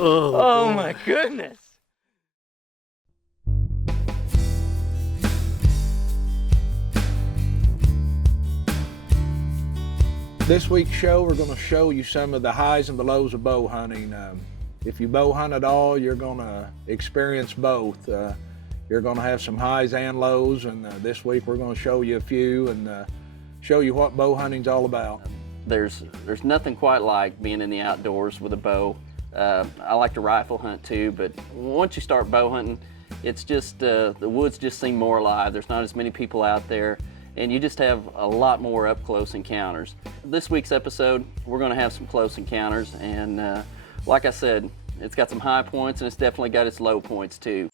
Oh my goodness. This week's show, we're going to show you some of the highs and the lows of bow hunting. If you bow hunt at all, you're going to experience both. You're going to have some highs and lows, and this week we're going to show you a few and show you what bow hunting's all about. There's nothing quite like being in the outdoors with a bow. I like to rifle hunt too, but once you start bow hunting, it's just, the woods just seem more alive. There's not as many people out there, and you just have a lot more up-close encounters. This week's episode, we're gonna have some close encounters, and like I said, it's got some high points, and it's definitely got its low points too.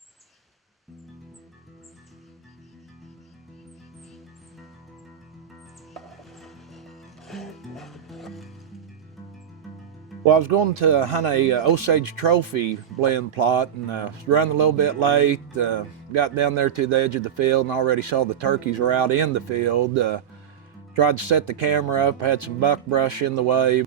Well, I was going to hunt a Osage trophy blend plot and was running a little bit late. Got down there to the edge of the field and already saw the turkeys were out in the field. Tried to set the camera up, had some buckbrush in the way.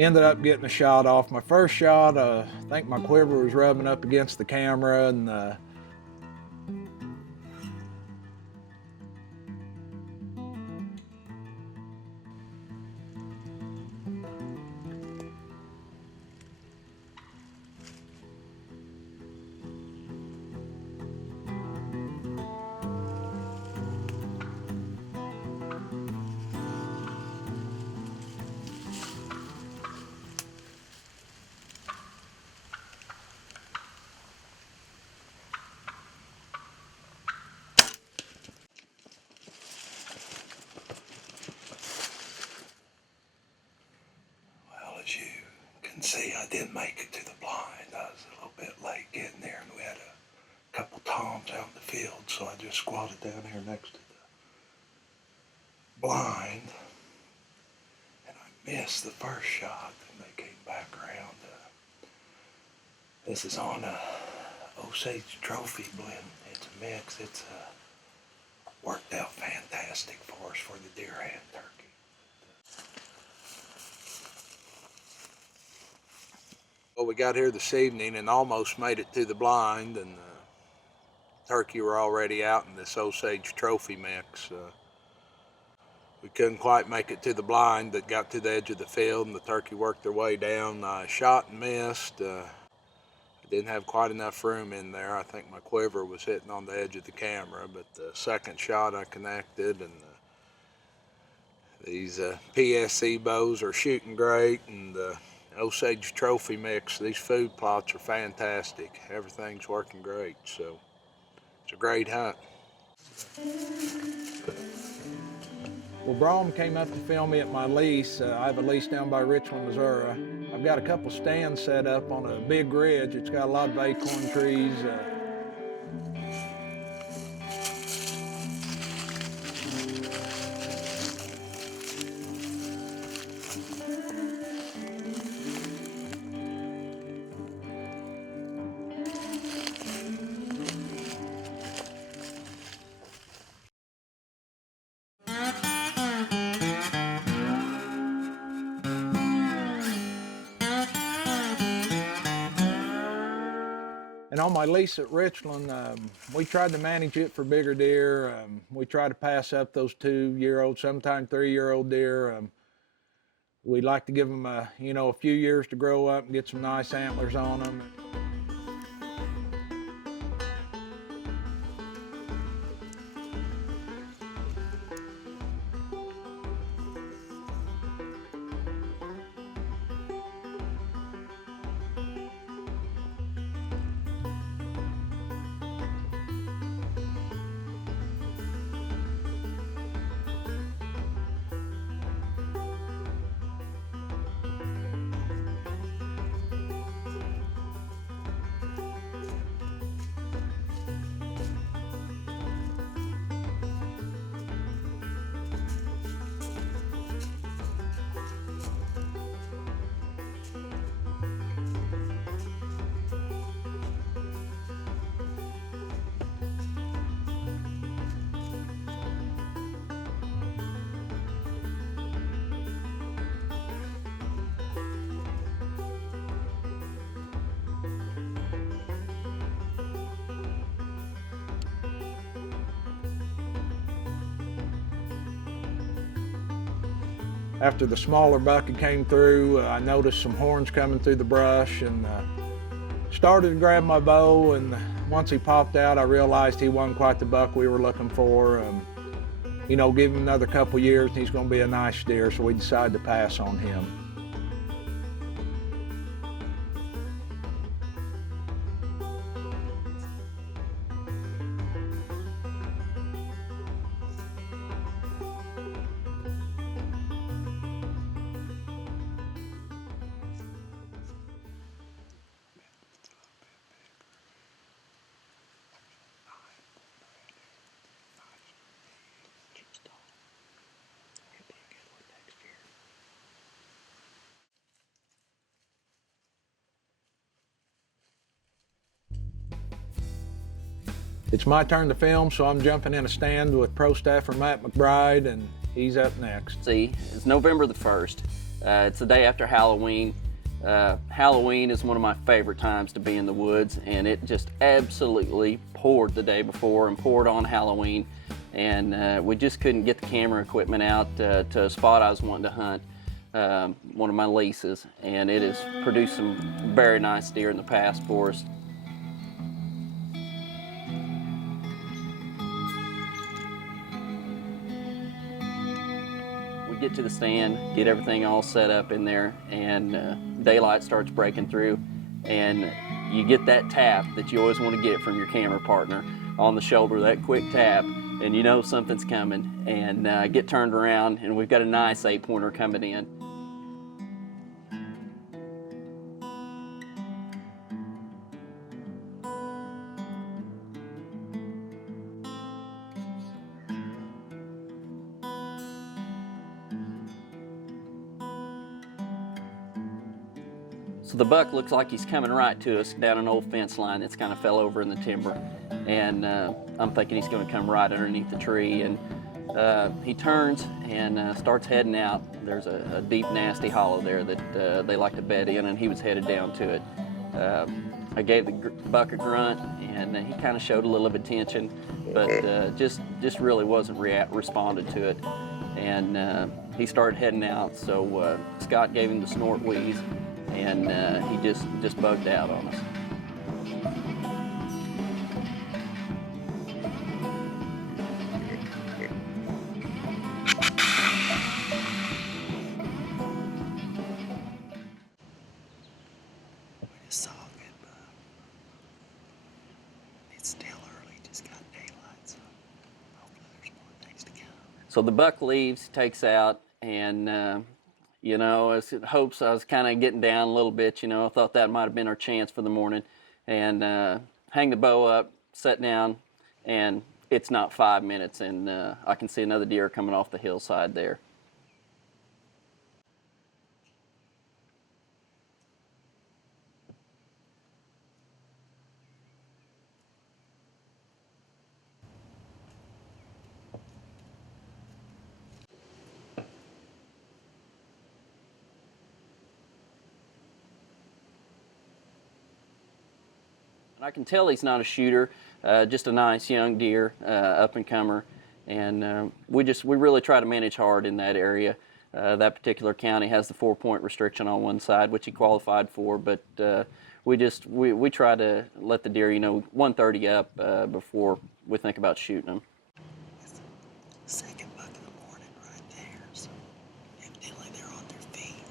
Ended up getting a shot off. My first shot, I think my quiver was rubbing up against the camera, and as you can see, I didn't make it to the blind. I was a little bit late getting there, and we had a couple toms out in the field, so I just squatted down here next to the blind, and I missed the first shot, and they came back around. This is on a Osage trophy blend. It's a mix. It's worked out fantastic for us for the deer and turkey. Well, we got here this evening and almost made it to the blind, and turkey were already out in this Osage trophy mix. We couldn't quite make it to the blind, but got to the edge of the field and the turkey worked their way down. I shot and missed. I didn't have quite enough room in there. I think my quiver was hitting on the edge of the camera, but the second shot I connected, and these PSC bows are shooting great, and Osage trophy mix, these food plots are fantastic. Everything's working great, so it's a great hunt. Well, Brom came up to film me at my lease. I have a lease down by Richland, Missouri. I've got a couple stands set up on a big ridge. It's got a lot of acorn trees. And on my lease at Richland, we tried to manage it for bigger deer. We tried to pass up those 2-year-old, sometimes 3-year-old deer. We'd like to give them, a few years to grow up and get some nice antlers on them. After the smaller bucket came through, I noticed some horns coming through the brush and started to grab my bow. And once he popped out, I realized he wasn't quite the buck we were looking for. Give him another couple years and he's going to be a nice deer, so we decided to pass on him. It's my turn to film, so I'm jumping in a stand with pro staffer Matt McBride, and he's up next. See, it's November the 1st. It's the day after Halloween. Halloween is one of my favorite times to be in the woods, and it just absolutely poured the day before and poured on Halloween. And we just couldn't get the camera equipment out to a spot I was wanting to hunt, one of my leases, and it has produced some very nice deer in the past for us. Get to the stand, get everything all set up in there, and daylight starts breaking through, and you get that tap that you always want to get from your camera partner on the shoulder, that quick tap, and you know something's coming, and get turned around, and we've got a nice 8-pointer coming in. So the buck looks like he's coming right to us down an old fence line that's kind of fell over in the timber. And I'm thinking he's going to come right underneath the tree. And he turns and starts heading out. There's a deep, nasty hollow there that they like to bed in, and he was headed down to it. I gave the buck a grunt, and he kind of showed a little bit of attention, but just really wasn't responded to it. And he started heading out, so Scott gave him the snort wheeze, and he just bugged out on us. It's all good, bud. It's still early, just got daylight, so hopefully there's more things to come. So the buck leaves, takes out, and you know, as it hopes, I was kind of getting down a little bit. You know, I thought that might have been our chance for the morning, and hang the bow up, set down, and it's not 5 minutes, and I can see another deer coming off the hillside there. And I can tell he's not a shooter, just a nice young deer, up and comer, and we really try to manage hard in that area. That particular county has the 4-point restriction on one side, which he qualified for, but we try to let the deer, you know, 130 up before we think about shooting them. Second buck in the morning right there, so evidently they're on their feet.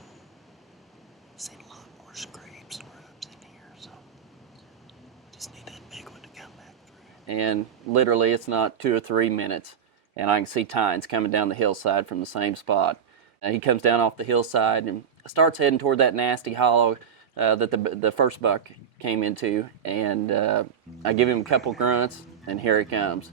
Seen a lot more scrapes and rubs in here, so just need that big one to come back through. And literally it's not 2 or 3 minutes, and I can see tines coming down the hillside from the same spot. He comes down off the hillside and starts heading toward that nasty hollow that the first buck came into, and I give him a couple grunts, and here he comes.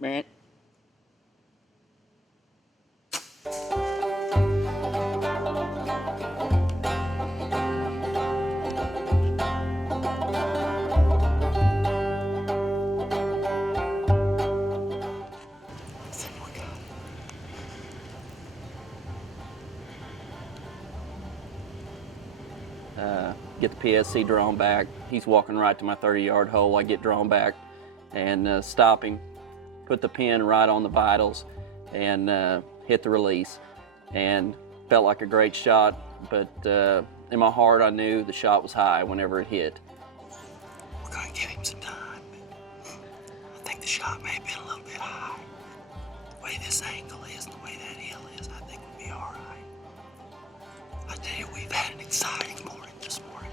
Man. Get the PSC drawn back. He's walking right to my 30-yard hole. I get drawn back and stop him, put the pin right on the vitals, and hit the release. And felt like a great shot, but in my heart I knew the shot was high whenever it hit. We're gonna give him some time, but I think the shot may have been a little bit high. The way this angle is and the way that hill is, I think we'll be all right. I tell you, we've had an exciting morning this morning.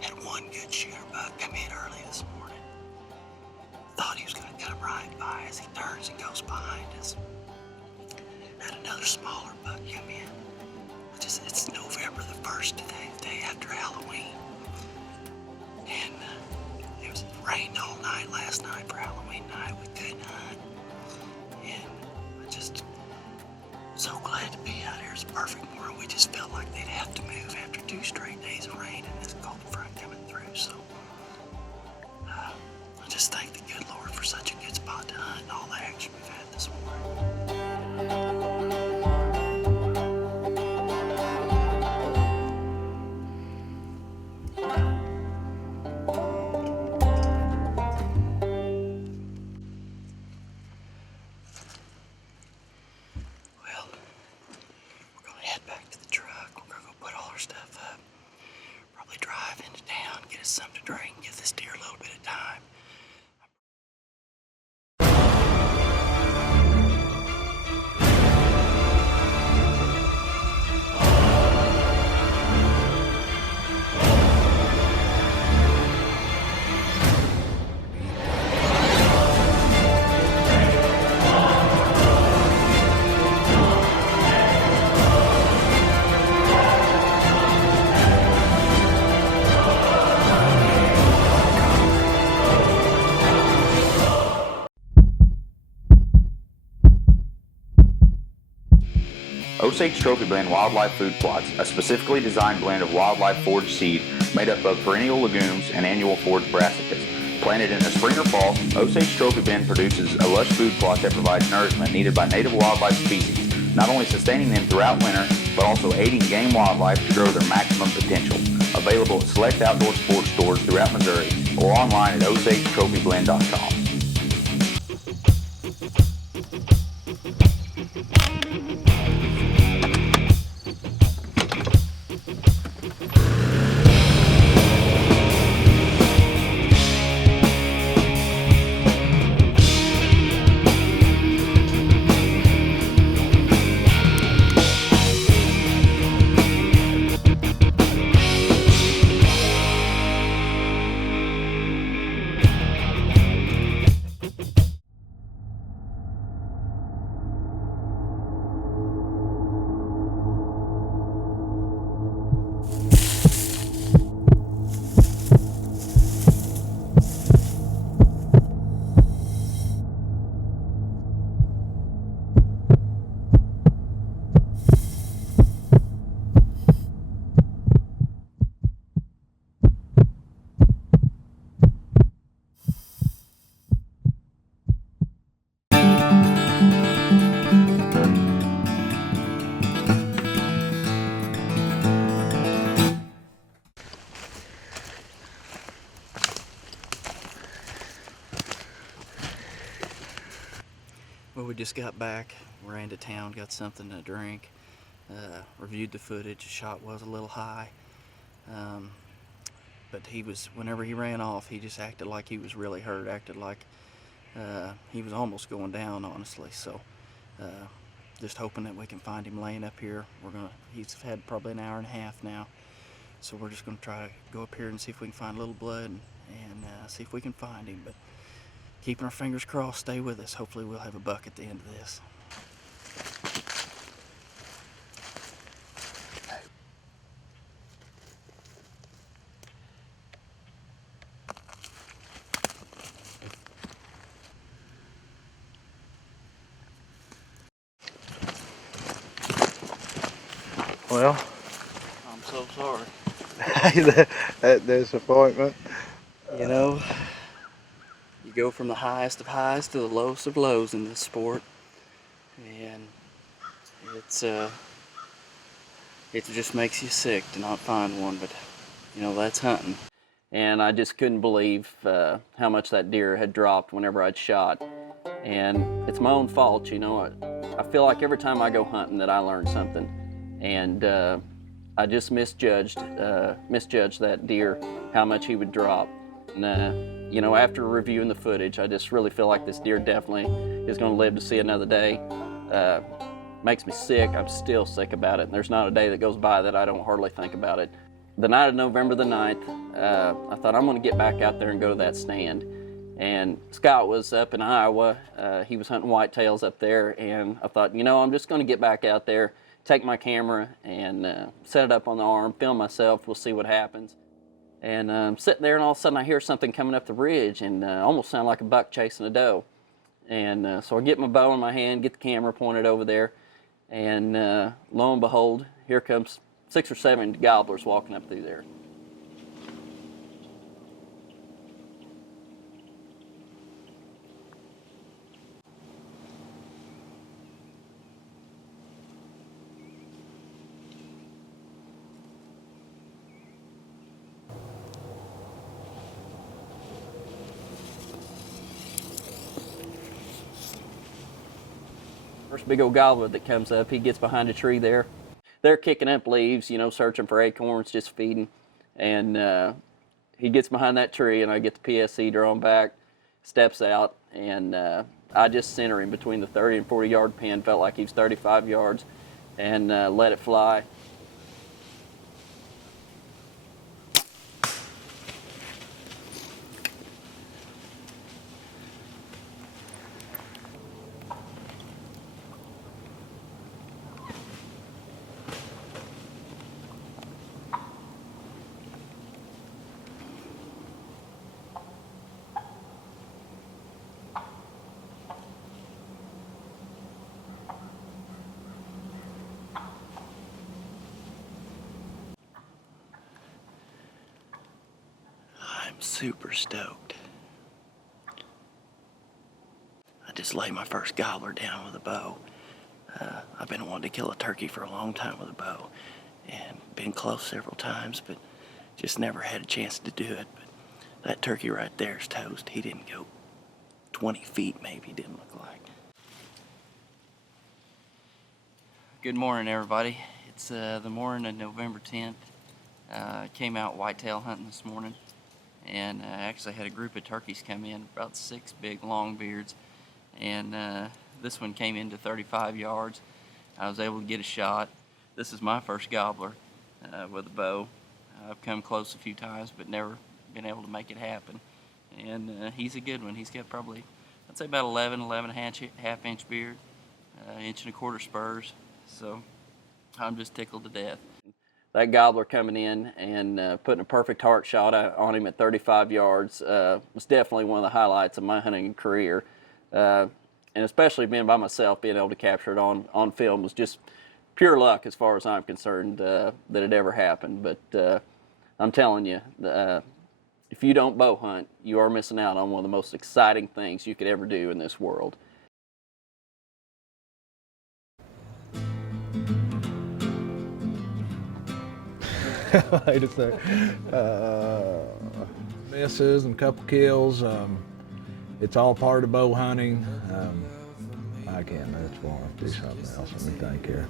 Had one good shooter buck come in early this morning. Thought he was gonna come right by as he turns and goes behind us. Had another smaller buck come in. It's November the 1st today, the day after Halloween. And it was rained all night last night for Halloween night. We couldn't hunt. And I just so glad to be out here. It's a perfect morning. We just felt like they'd have to move after 2 straight days of rain and this cold front coming through. So I just thank the good Lord for such a good spot to hunt and all the action we've had this morning. Well, we're gonna head back to the truck. We're gonna go put all our stuff up. Probably drive Osage Trophy Blend Wildlife Food Plots, a specifically designed blend of wildlife forage seed made up of perennial legumes and annual forage brassicas. Planted in the spring or fall, Osage Trophy Blend produces a lush food plot that provides nourishment needed by native wildlife species, not only sustaining them throughout winter, but also aiding game wildlife to grow their maximum potential. Available at select outdoor sports stores throughout Missouri or online at OsageTrophyBlend.com. Well, we just got back, ran to town, got something to drink, reviewed the footage. The shot was a little high, but whenever he ran off, he just acted like he was really hurt, acted like he was almost going down, honestly. So just hoping that we can find him laying up here. He's had probably an hour and a half now, so we're just gonna try to go up here and see if we can find a little blood and see if we can find him. But keeping our fingers crossed, stay with us. Hopefully we'll have a buck at the end of this. Well, I'm so sorry. that disappointment. You know, you go from the highest of highs to the lowest of lows in this sport, and it just makes you sick to not find one, but you know, that's hunting. And I just couldn't believe how much that deer had dropped whenever I'd shot. And it's my own fault, you know. I feel like every time I go hunting that I learn something. And I just misjudged that deer, how much he would drop. And you know, after reviewing the footage, I just really feel like this deer definitely is going to live to see another day. Makes me sick. I'm still sick about it. And there's not a day that goes by that I don't hardly think about it. The night of November the 9th, I thought I'm going to get back out there and go to that stand. And Scott was up in Iowa. He was hunting whitetails up there, and I thought, you know, I'm just going to get back out there, take my camera and set it up on the arm, film myself. We'll see what happens. And I'm sitting there, and all of a sudden I hear something coming up the ridge, and almost sound like a buck chasing a doe. And so I get my bow in my hand, get the camera pointed over there, and lo and behold, here comes 6 or 7 gobblers walking up through there. First big old gobbler that comes up, he gets behind a tree there. They're kicking up leaves, you know, searching for acorns, just feeding. And he gets behind that tree, and I get the PSC drawn back, steps out, and I just center him between the 30 and 40 yard pin. Felt like he was 35 yards, and let it fly. super stoked. I just laid my first gobbler down with a bow. I've been wanting to kill a turkey for a long time with a bow, and been close several times, but just never had a chance to do it. But that turkey right there is toast. He didn't go 20 feet maybe, didn't look like. Good morning, everybody. It's the morning of November 10th. Came out whitetail hunting this morning, and actually had a group of turkeys come in, about 6 big long beards, and this one came into 35 yards. I was able to get a shot. This is my first gobbler with a bow. I've come close a few times, but never been able to make it happen. And he's a good one. He's got probably, I'd say about 11 and a half inch beard, 1.25 inch spurs. So I'm just tickled to death. That gobbler coming in and putting a perfect heart shot on him at 35 yards was definitely one of the highlights of my hunting career. And especially being by myself, being able to capture it on film was just pure luck as far as I'm concerned that it ever happened. But I'm telling you, if you don't bow hunt, you are missing out on one of the most exciting things you could ever do in this world. Wait a sec. Misses and a couple kills. It's all part of bow hunting. I can't move for do something else. Let me think here.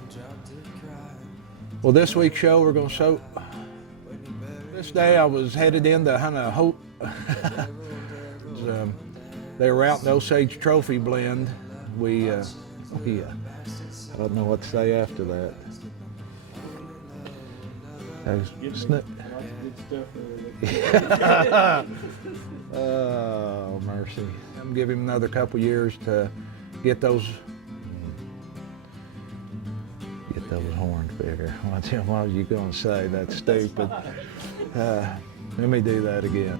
Well, this week's show we're going to show. This day I was headed in to hunt a hope. They were out in the Osage Trophy blend. I don't know what to say after that. Oh, mercy. I'm giving him another couple years to get those horns bigger. What was you going to say? That's stupid. Let me do that again.